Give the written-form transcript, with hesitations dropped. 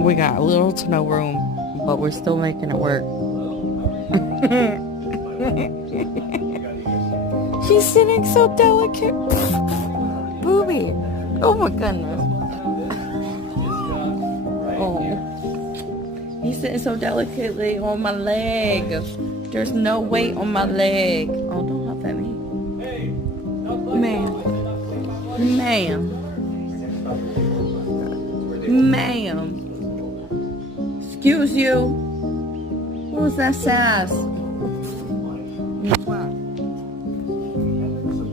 We got little to no room, but we're still making it work. He's sitting so delicate. Booby. Oh my goodness. Oh. He's sitting so delicately on my leg. There's no weight on my leg. Oh, don't huff at me. Ma'am. Ma'am. Ma'am. Excuse you. What was that sass? Wow.